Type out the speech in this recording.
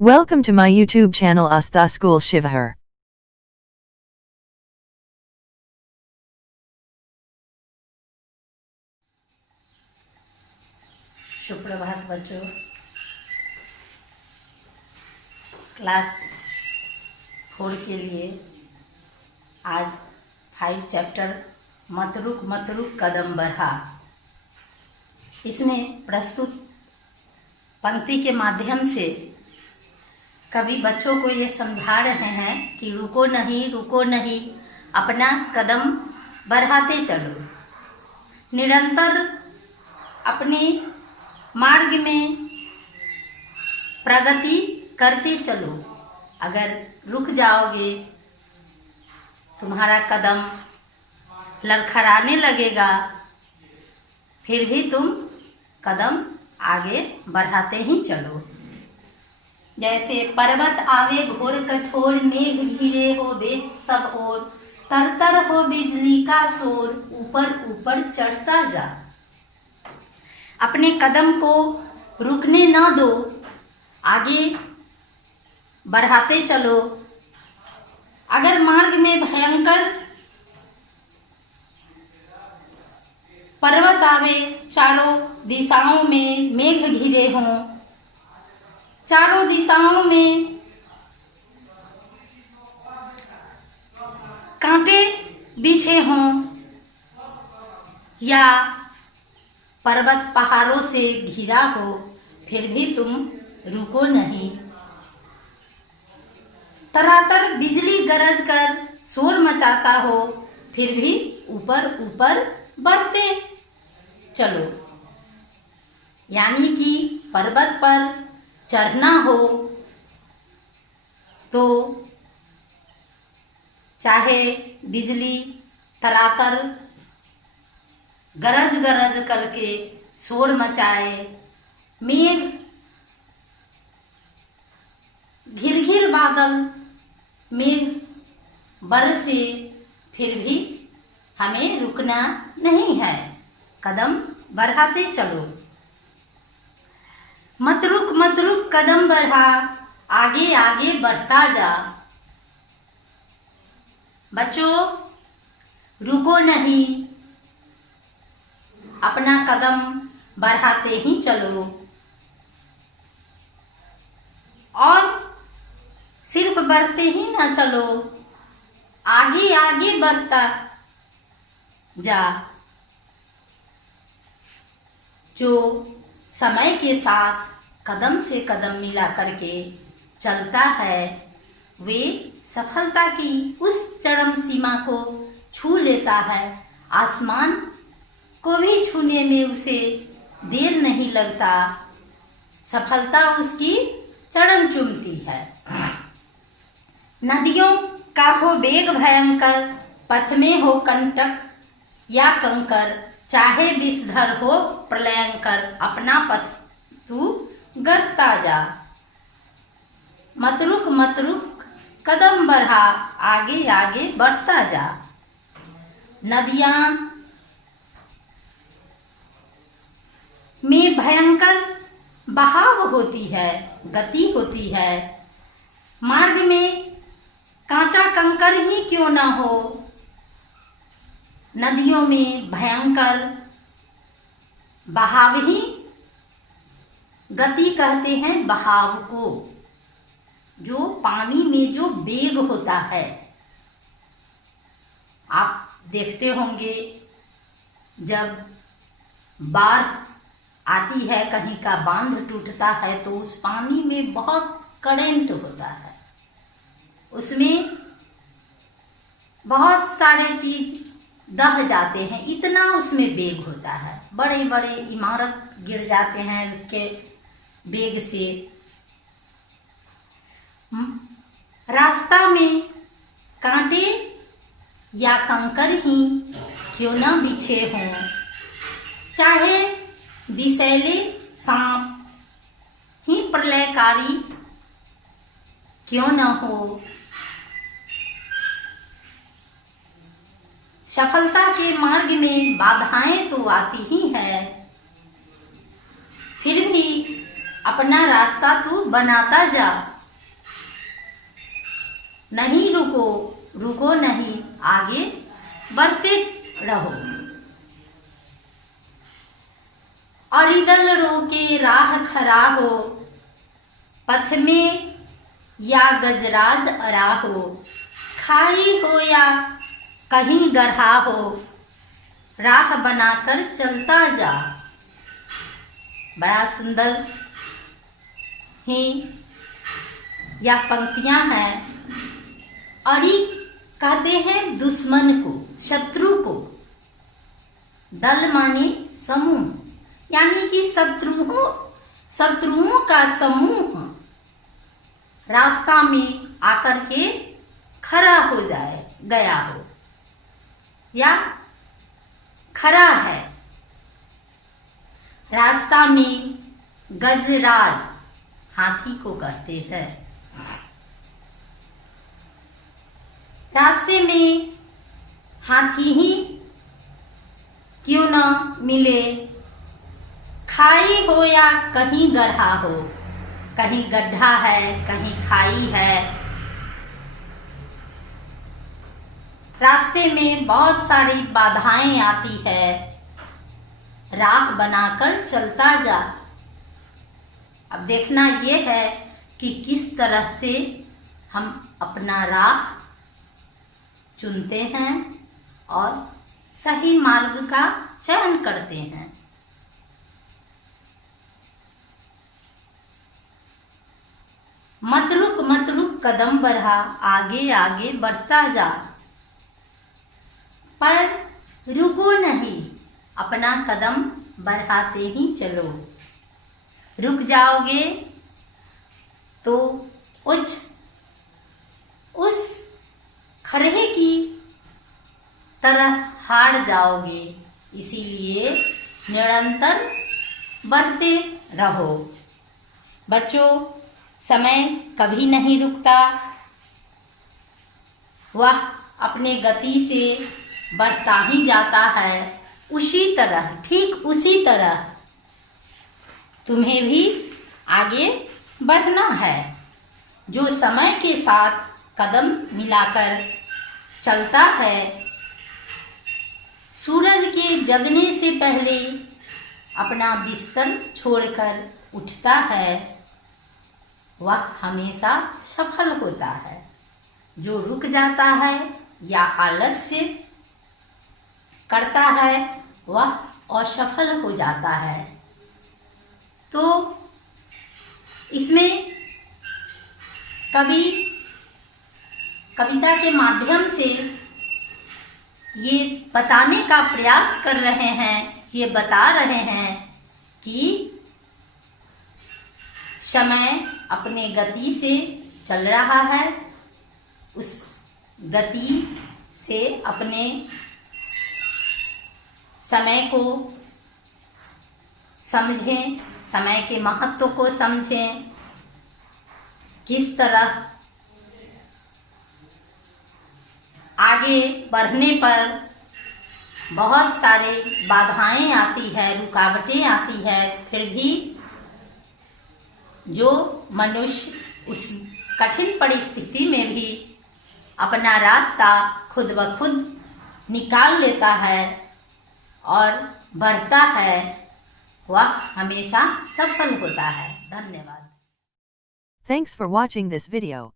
Welcome to my YouTube channel Astha School Shivahar. सुप्रभात बच्चों। Class 4 के लिए आज 5 चैप्टर मतरुक मतरुक कदम बढ़ा, इसमें प्रस्तुत पंक्ति के माध्यम से कवि बच्चों को ये समझा रहे हैं कि रुको नहीं, अपना कदम बढ़ाते चलो, निरंतर अपने मार्ग में प्रगति करते चलो। अगर रुक जाओगे तुम्हारा कदम लड़खड़ाने लगेगा, फिर भी तुम कदम आगे बढ़ाते ही चलो। जैसे पर्वत आवे घोर कठोर, मेघ घिरे हो वेद सब ओर, तरतर हो बिजली का शोर, ऊपर ऊपर चढ़ता जा। अपने कदम को रुकने ना दो, आगे बढ़ाते चलो। अगर मार्ग में भयंकर पर्वत आवे, चारों दिशाओं में मेघ घिरे हों, चारों दिशाओं में कांटे बिछे हों, या पर्वत पहाड़ों से घिरा हो, फिर भी तुम रुको नहीं। तरातर बिजली गरज कर शोर मचाता हो, फिर भी ऊपर ऊपर बढ़ते चलो। यानी कि पर्वत पर चढ़ना हो तो चाहे बिजली तरातर गरज गरज करके शोर मचाए, मेघ घिर घिर बादल मेघ बरसे, फिर भी हमें रुकना नहीं है, कदम बढ़ाते चलो। मत रुक कदम बढ़ा, आगे आगे बढ़ता जा। बच्चों रुको नहीं, अपना कदम बढ़ाते ही चलो, और सिर्फ बढ़ते ही ना चलो, आगे आगे बढ़ता जा। जो समय के साथ कदम से कदम मिला करके चलता है, वे सफलता की उस चरम सीमा को छू लेता है। आसमान को भी छूने में उसे देर नहीं लगता, सफलता उसकी चरण चूमती है। नदियों का हो वेग भयंकर, पथ में हो कंटक या कंकर, चाहे विषधर हो प्रलयंकर, अपना पथ तू गढ़ता जा। मत रुक कदम बढ़ा, आगे आगे बढ़ता जा। नदियां में भयंकर बहाव होती है, गति होती है। मार्ग में कांटा कंकर ही क्यों ना हो, नदियों में भयंकर बहाव ही, गति कहते हैं बहाव को, जो पानी में जो वेग होता है। आप देखते होंगे जब बाढ़ आती है, कहीं का बांध टूटता है, तो उस पानी में बहुत करंट होता है, उसमें बहुत सारे चीज दह जाते हैं, इतना उसमें वेग होता है। बड़े बड़े इमारत गिर जाते हैं उसके वेग से। रास्ता में कांटे या कंकर ही क्यों ना बिछे हों, चाहे विषैले सांप ही प्रलयकारी क्यों न हो, सफलता के मार्ग में बाधाएं तो आती ही है, फिर भी अपना रास्ता तू बनाता जा, नहीं रुको, रुको नहीं, आगे बढ़ते रहो। और इधर रोके राह खरा हो, पथ में या गजराज अड़ा हो, खाई हो या कहीं गढ़ा हो, राह बनाकर चलता जा। बड़ा सुंदर ही यह पंक्तियां हैं। और ये कहते हैं दुश्मन को, शत्रु को। दल माने समूह, यानी कि शत्रुओं का समूह रास्ता में आकर के खड़ा हो गया हो या खड़ा है। रास्ता में गजराज हाथी को कहते हैं। रास्ते में हाथी ही क्यों न मिले, खाई हो या कहीं गड्ढा हो, कहीं गड्ढा है, कहीं खाई है। रास्ते में बहुत सारी बाधाएं आती है, राह बनाकर चलता जा। अब देखना ये है कि किस तरह से हम अपना राह चुनते हैं और सही मार्ग का चयन करते हैं। मत रुक कदम बढ़ा, आगे आगे बढ़ता जा। पर रुको नहीं, अपना कदम बढ़ाते ही चलो। रुक जाओगे तो उस खड़े की तरह हार जाओगे। इसीलिए निरंतर बढ़ते रहो। बच्चों, समय कभी नहीं रुकता, वह अपने गति से बढ़ता ही जाता है। उसी तरह, ठीक उसी तरह तुम्हें भी आगे बढ़ना है। जो समय के साथ कदम मिलाकर चलता है, सूरज के जगने से पहले अपना बिस्तर छोड़कर उठता है, वह हमेशा सफल होता है। जो रुक जाता है या आलस्य करता है, वह असफल हो जाता है। तो इसमें कविता के माध्यम से ये बताने का प्रयास कर रहे हैं, ये बता रहे हैं कि समय अपने गति से चल रहा है। उस गति से अपने समय को समझें, समय के महत्व को समझें। किस तरह आगे बढ़ने पर बहुत सारे बाधाएं आती है, रुकावटें आती है, फिर भी जो मनुष्य उस कठिन परिस्थिति में भी अपना रास्ता खुद ब खुद निकाल लेता है और बढ़ता है, वह हमेशा सफल होता है। धन्यवाद। Thanks for watching this video.